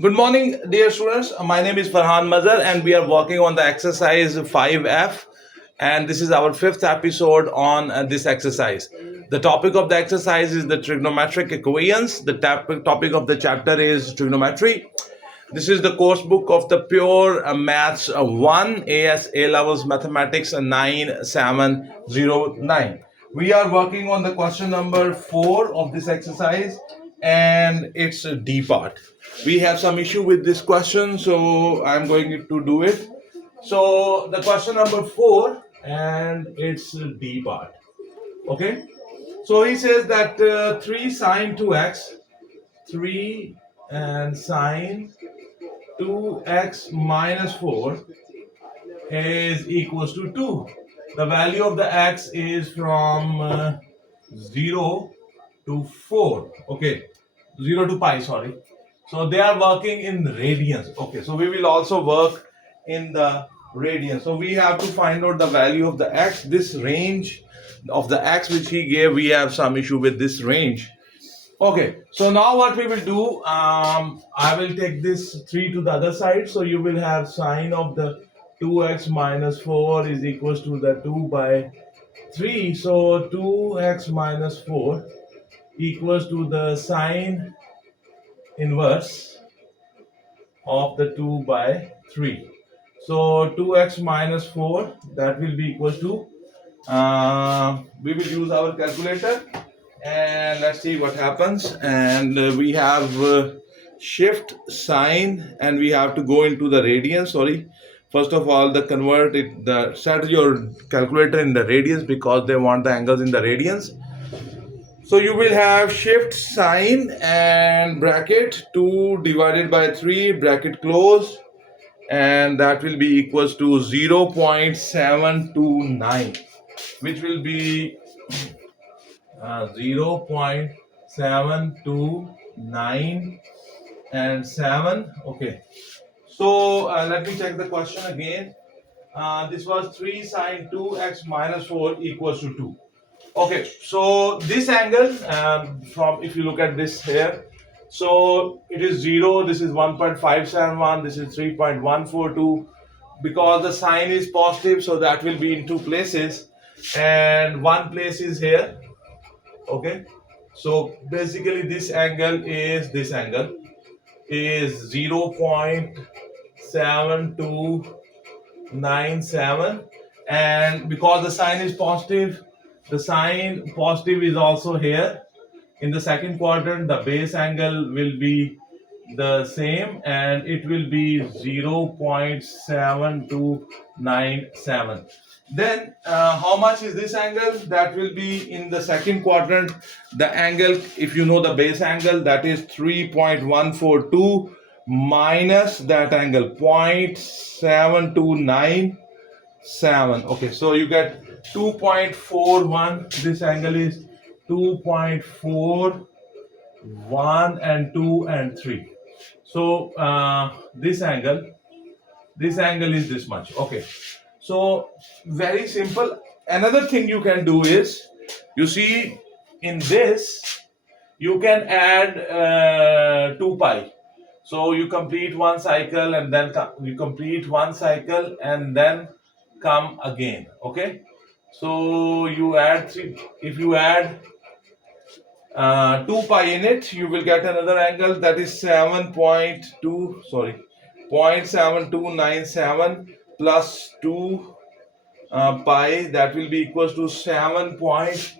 Good morning, dear students. My name is Ferhan Mazher, and we are working on the exercise 5F. And this is our fifth episode on this exercise. The topic of the exercise is the trigonometric equations. The topic of the chapter is trigonometry. This is the course book of the Pure Maths 1 AS A Levels Mathematics 9709. We are working on the question number 4 of this exercise, and it's a D part. We have some issue with this question, so I'm going to do it. So the question number 4, and it's D part. Okay. So he says that 3 sine 2x, 3 and sine 2x minus 4 is equals to 2. The value of the x is from 0 to 4. Okay, 0 to pi, sorry. So they are working in radians. Okay, so we will also work in the radians. So we have to find out the value of the x. This range of the x which he gave, we have some issue with this range. Okay, so now what we will do, I will take this 3 to the other side. So you will have sine of the 2x minus 4 is equals to the 2 by 3. So 2x minus 4 equals to the sine inverse of the 2 by 3. So 2x minus 4, that will be equals to, we will use our calculator. And let's see what happens. And we have shift sine, and we have to go into the radians. Sorry, first of all, set your calculator in the radians because they want the angles in the radians. So you will have shift sine and bracket 2 divided by 3 bracket close, and that will be equals to 0.729, which will be 0.729 and 7. Okay, so let me check the question again. This was 3 sine 2x minus 4 equals to 2. Okay, so this angle, from if you look at this here, so it is 0, this is 1.571, this is 3.142. Because the sign is positive, so that will be in two places, and one place is here. Okay, so basically this angle is 0.7297, and because the sign is positive, the sign positive is also here. In the second quadrant, the base angle will be the same, and it will be 0.7297. Then how much is this angle? That will be in the second quadrant. The angle, if you know the base angle, that is 3.142 minus that angle 0.7297. Okay, so you get 2.41. This angle is 2.41 and 2 and 3. So this angle is this much. Okay, so very simple. Another thing you can do is, you see, in this you can add 2 pi. So you complete one cycle, and then you complete one cycle and then come again. Okay, so you add 3. If you add 2 pi in it, you will get another angle, that is 0.7297 plus 2 pi, that will be equals to 7 point.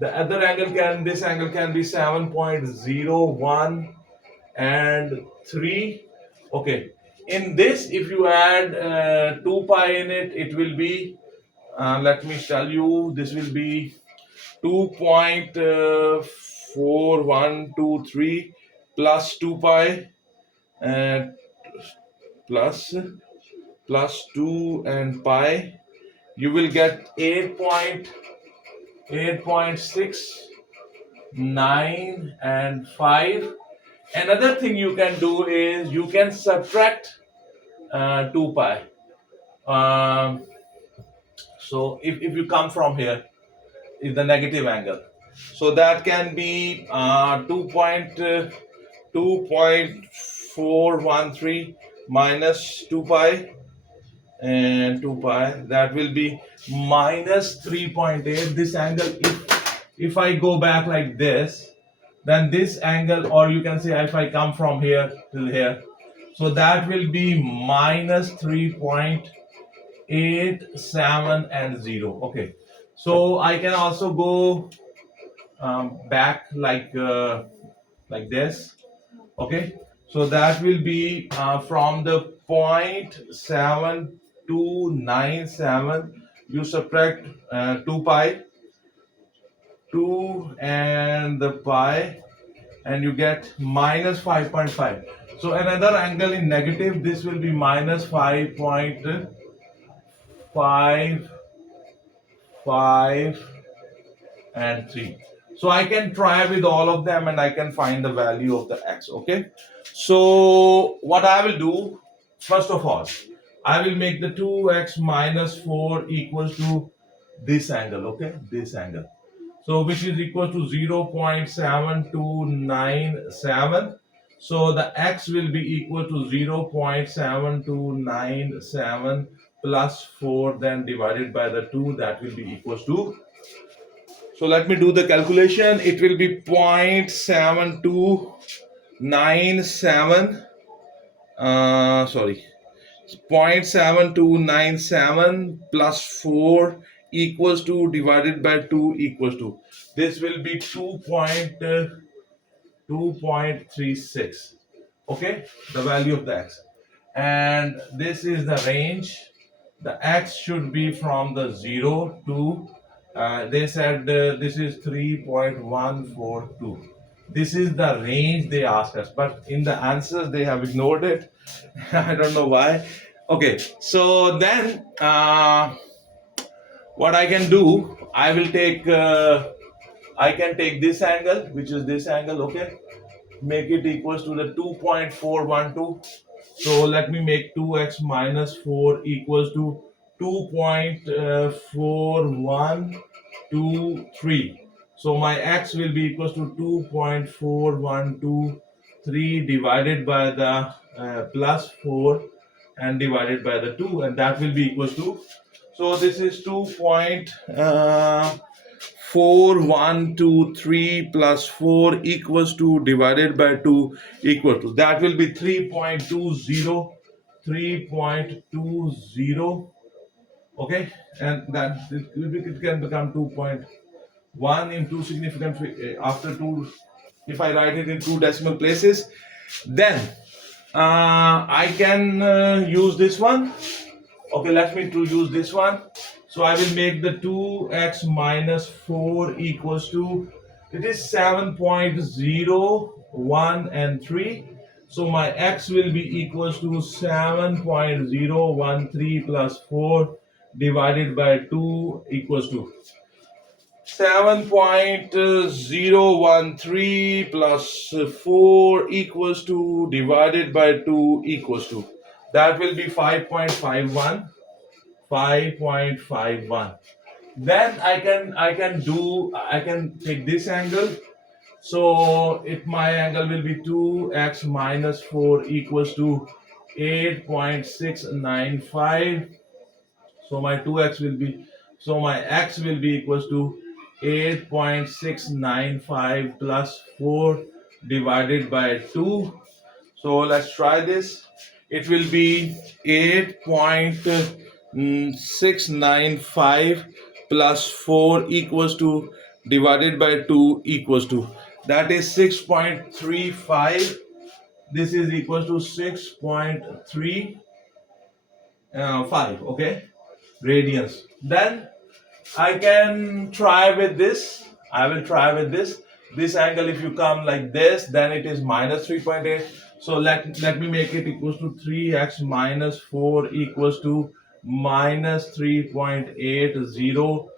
The other angle this angle can be 7.01 and 3. Okay, in this, if you add 2 pi in it, it will be, let me tell you, this will be 2.4123 plus 2 pi plus 2 and pi, you will get 8.69 and 5. Another thing you can do is you can subtract 2 pi. So if you come from here, is the negative angle. So that can be 2.413 minus 2 pi and 2 pi. That will be minus 3.8. This angle, if I go back like this, then this angle, or you can say if I come from here till here, so that will be minus 3.87 and 0. Okay, so I can also go back like this. Okay, so that will be from the 0.7297, you subtract 2 pi, 2 and the pi, and you get minus 5.5. So another angle in negative, this will be minus 5.55 and 3. So I can try with all of them and I can find the value of the x. Okay, so what I will do, first of all, I will make the 2x minus 4 equals to this angle. Okay, this angle, so which is equal to 0.7297. So the x will be equal to 0.7297 plus 4, then divided by the 2, that will be equals to, so let me do the calculation. It will be 0.7297, sorry, 0.7297 plus 4 equals to, divided by 2 equals to, this will be 2.36. Okay, the value of the x, and this is the range. The x should be from the 0 to they said this is 3.142. This is the range they asked us, but in the answers they have ignored it. I don't know why. Okay, so then what I can do, I will take I can take this angle, which is this angle. Okay, make it equals to the 2.412. So let me make 2x minus 4 equals to 2.4123. So my x will be equals to 2.4123 divided by the plus 4 and divided by the 2, and that will be equals to, so this is 2.4123 plus 4 equals to, divided by 2 equal to, that will be 3.20. Okay, and that it can become 2.1 in two significant after 2. If I write it in two decimal places, then I can use this one. Okay, let me to use this one. So I will make the 2x minus 4 equals to, it is 7.01 and 3. So my x will be equals to 7.013 plus 4 divided by 2 equals to 7.013 plus 4 equals to, divided by 2 equals to, that will be 5.51. Then I can take this angle. So if my angle will be 2x minus 4 equals to 8.695. So my 2x will be, so my x will be equals to 8.695 plus 4 divided by 2. So let's try this. It will be 8.695 plus 4 equals to, divided by 2 equals to, that is 6.35. This is equals to 6.35. Okay, radians. Then I can try with this. I will try with this. This angle, if you come like this, then it is minus 3.8. So let me make it equals to 3x minus 4 equals to minus 3.80,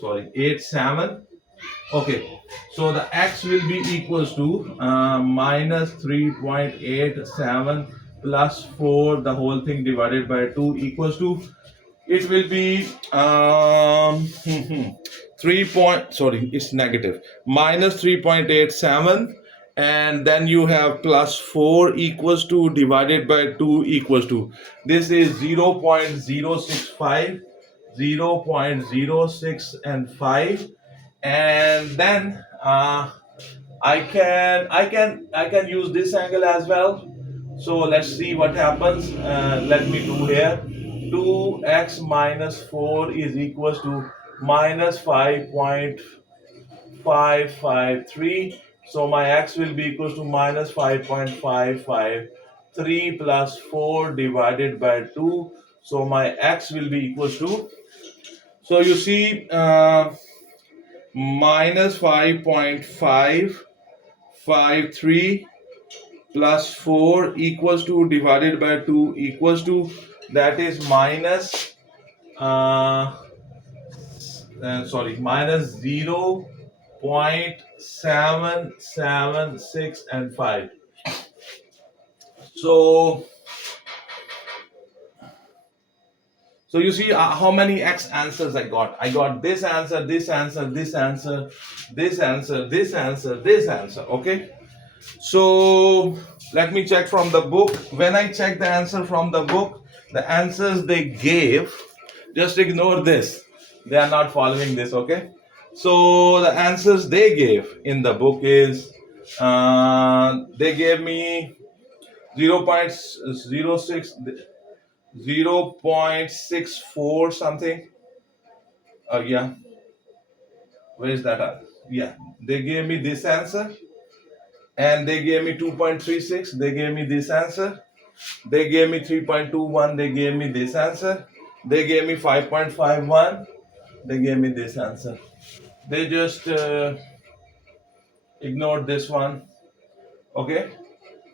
sorry, 87. Okay, so the x will be equals to minus 3.87 plus 4, the whole thing divided by 2 equals to, it will be it's negative, minus 3.87, and then you have plus 4 equals to divided by 2 equals to, this is 0.065, 0.06 and 5. And then I can use this angle as well. So let's see what happens. Let me do here. 2x minus 4 is equals to minus 5.553. So my x will be equals to minus 5.553 plus 4 divided by 2. So my x will be equals to, so you see, minus 5.553 plus 4 equals to divided by 2 equals to, that is minus minus 0.776 and 5. So you see how many x answers I got. I got this answer, this answer, this answer, this answer, this answer, this answer. Okay. So let me check from the book. When I check the answer from the book, the answers they gave, just ignore this. They are not following this, okay? So the answers they gave in the book is, they gave me 0.06, 0.64 something. Yeah. Where is that? Yeah. They gave me this answer. And they gave me 2.36, they gave me this answer. They gave me 3.21, they gave me this answer. They gave me 5.51, they gave me this answer. They just ignored this one. Okay.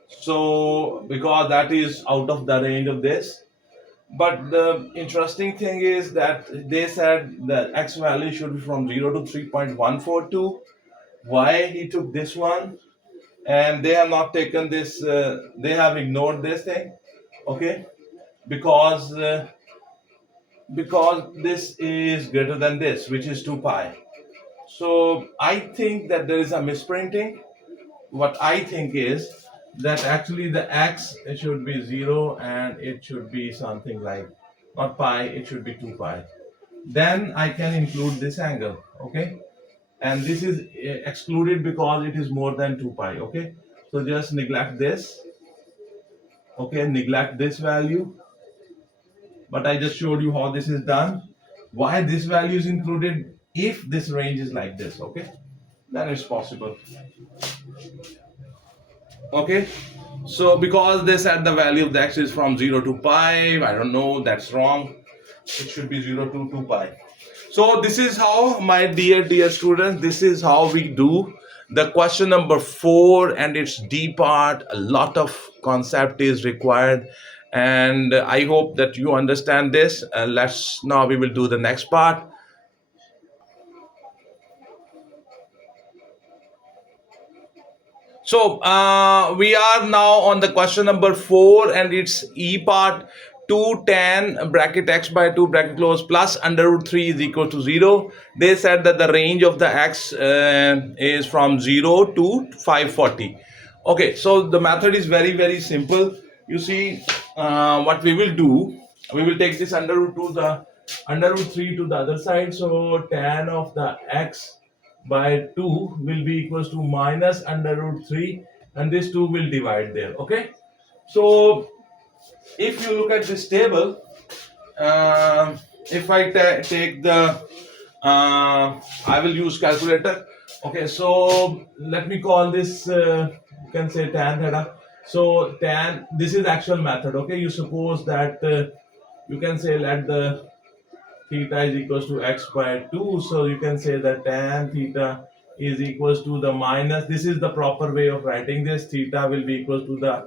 So because that is out of the range of this. But the interesting thing is that they said the x value should be from 0 to 3.142. Why he took this one? And they have not taken this, they have ignored this thing, okay, because this is greater than this, which is 2 pi. So I think that there is a misprinting. What I think is that actually the x, it should be 0 and it should be something like, not pi, it should be 2 pi. Then I can include this angle, okay, and this is excluded because it is more than 2 pi. Okay, so just neglect this. Okay, neglect this value, but I just showed you how this is done, why this value is included. If this range is like this, okay, then it's possible. Okay, so because they said the value of the x is from 0 to pi, I don't know, that's wrong. It should be 0 to 2 pi. So this is how, my dear students, this is how we do the question number 4 and its D part. A lot of concept is required, and I hope that you understand this. Now we will do the next part. So we are now on the question number 4 and its E part. 2 tan bracket x by 2 bracket close plus under root 3 is equal to 0. They said that the range of the x is from 0 to 540. Okay, so the method is very simple. You see, what we will do, we will take this under root 3 to the other side. So tan of the x by 2 will be equals to minus under root 3, and this 2 will divide there. Okay, so if you look at this table, if I take the, I will use calculator. Okay, so let me call this, you can say tan theta. So tan, this is actual method. Okay, you suppose that you can say let the theta is equals to x by 2. So you can say that tan theta is equals to the minus, this is the proper way of writing this, theta will be equals to the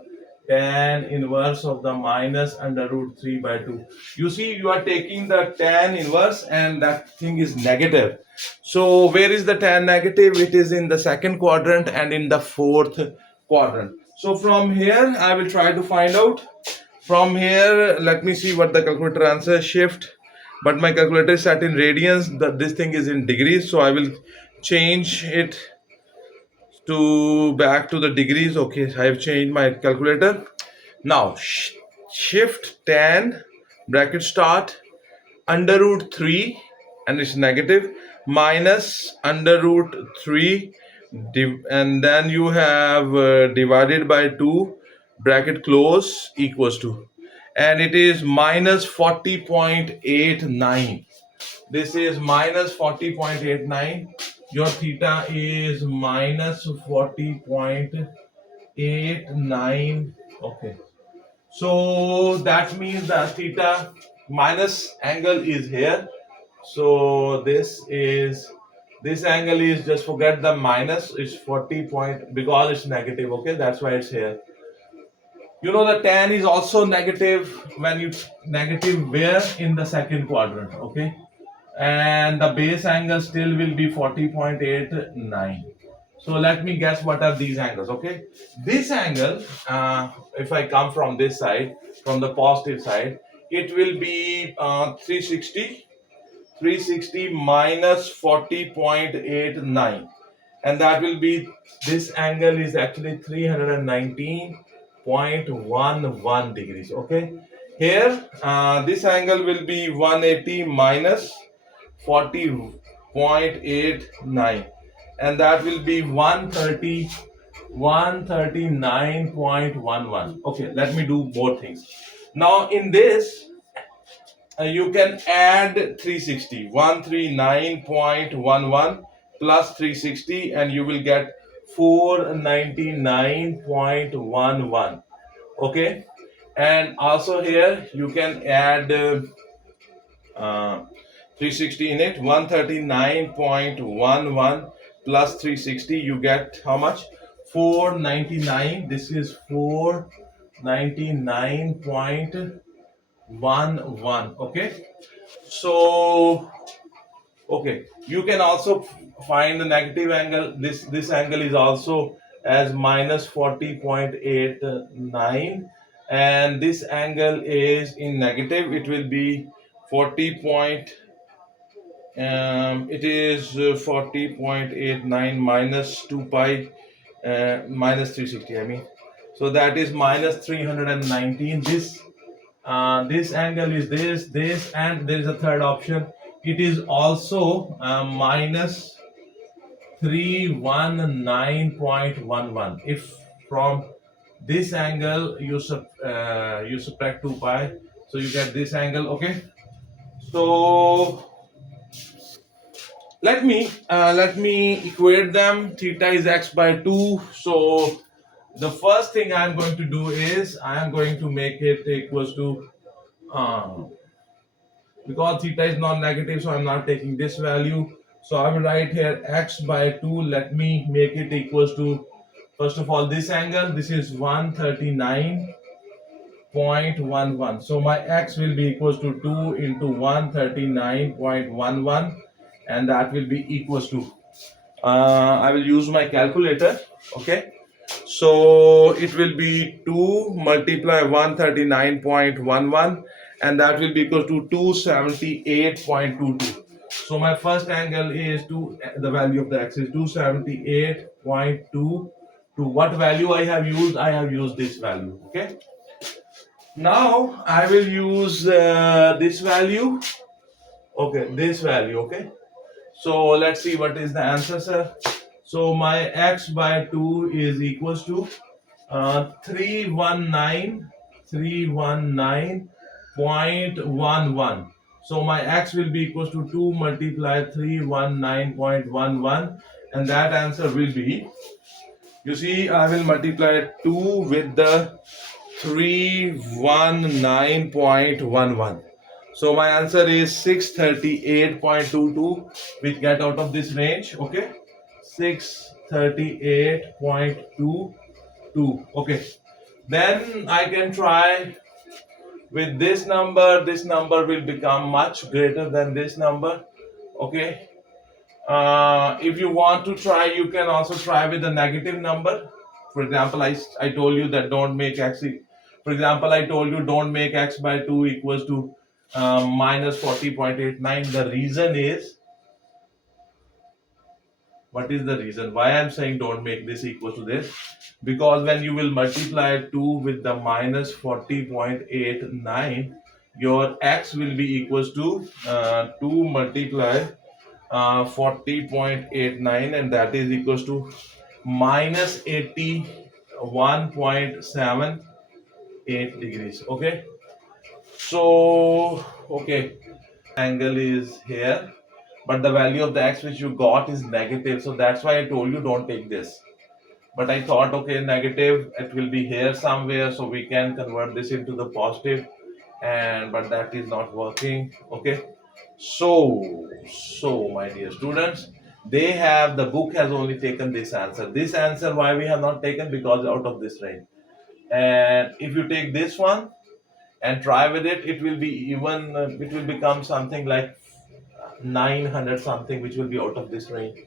tan inverse of the minus under root 3 by 2. You see, you are taking the tan inverse and that thing is negative. So where is the tan negative? It is in the second quadrant and in the fourth quadrant. So from here, I will try to find out. From here, let me see what the calculator answer. Shift but my calculator is set in radians. This thing is in degrees, so I will change it to back to the degrees. Okay, I have changed my calculator. Now shift tan bracket start under root 3, and it's negative, minus under root 3 and then you have divided by 2 bracket close equals to, and it is minus 40.89. This is minus 40.89. Your theta is minus 40.89. Okay, so that means that theta minus angle is here. So this angle is, just forget the minus, it's 40 point because it's negative. Okay, that's why it's here. You know the tan is also negative when you negative where in the second quadrant. Okay, and the base angle still will be 40.89. So let me guess what are these angles. Okay, this angle, if I come from this side, from the positive side, it will be 360 minus 40.89, and that will be, this angle is actually 319.11 degrees. Okay, here this angle will be 180 minus 40.89, and that will be 139.11. Okay, let me do both things. Now in this you can add 360, 139.11 plus 360, and you will get 499.11. Okay, and also here you can add 360 in it. 139.11 plus 360, you get how much? 499. This is 499.11. Okay, so okay, you can also find the negative angle. This angle is also as minus 40.89, and this angle is in negative. It will be 40 point. It is 40.89 minus 2 pi minus 360. I mean, so that is minus 319. This angle is this, and there is a third option. It is also minus 319.11. If from this angle you subtract 2 pi, so you get this angle. Okay, so let me equate them. Theta is x by 2. So the first thing I'm going to do is I'm going to make it equals to because theta is non-negative, so I'm not taking this value. So I will write here x by 2. Let me make it equals to, first of all, this angle. This is 139.11. So my x will be equals to 2 into 139.11, and that will be equals to, I will use my calculator. Okay, so it will be 2 multiply 139.11, and that will be equal to 278.22. So my first angle is the value of the x is 278.22. What value I have used? I have used this value. Okay, now I will use this value. Okay, this value. Okay, so let's see what is the answer, sir. So my x by 2 is equals to 319.11. So my x will be equals to 2 multiply 319.11, and that answer will be, you see, I will multiply 2 with the 319.11. So my answer is 638.22, which get out of this range. Okay, 638.22. Okay, then I can try with this number. This number will become much greater than this number. Okay, if you want to try, you can also try with a negative number. For example, I told you that don't make x. For example, I told you don't make x by 2 equals to minus 40.89. The reason is, what is the reason why I'm saying don't make this equal to this? Because when you will multiply 2 with the minus 40.89, your x will be equals to 2 multiply 40.89, and that is equals to minus 81.78 degrees. Okay, so okay, angle is here, but the value of the x which you got is negative, so that's why I told you don't take this. But I thought, okay, negative, it will be here somewhere, so we can convert this into the positive, and but that is not working. Okay, so my dear students, the book has only taken this answer. This answer, why we have not taken? Because out of this range. And if you take this one and try with it, it will be even, it will become something like 900 something, which will be out of this range.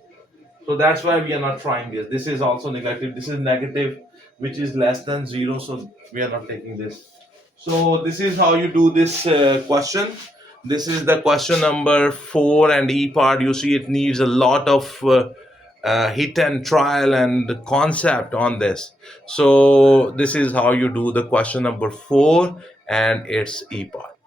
So that's why we are not trying this. This is also negative. This is negative, which is less than 0. So we are not taking this. So this is how you do this question. This is the question number 4 and E part. You see, it needs a lot of hit and trial and concept on this. So this is how you do the question number 4 and its E part.